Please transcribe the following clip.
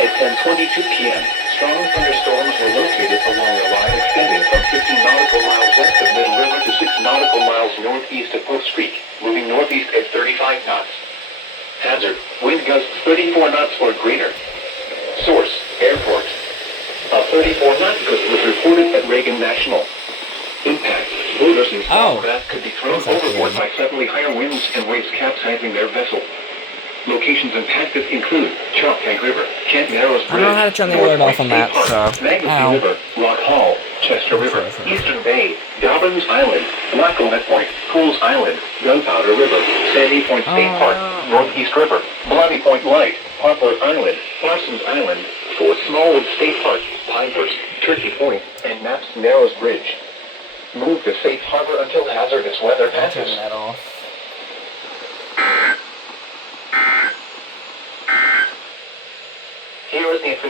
At 10:22 p.m., strong thunderstorms were located along a line extending from 15 nautical miles west of Middle River to 6 nautical miles northeast of Post Creek, moving northeast at 35 knots. Hazard, wind gusts 34 knots or greater. Source, airport. A 34-knot gust was reported at Reagan National. Impact, boaters and small craft could be thrown overboard by suddenly higher winds and waves capsizing their vessel. Locations impacted include Choptank River, Kent Narrows Bridge, I don't know how to turn the alert off on that, so... Magazine River, Rock Hall, Chester River, Eastern Bay, Dobbins Island, Blacklet Point, Pools Island, Gunpowder River, Sandy Point State Park, Northeast River, Bloody Point Light, Poplar Island, Parsons Island, Fort Smallwood State Park, Pinehurst, Turkey Point, and Knapp's Narrows Bridge. Move to safe harbor until hazardous weather passes. Turn that off.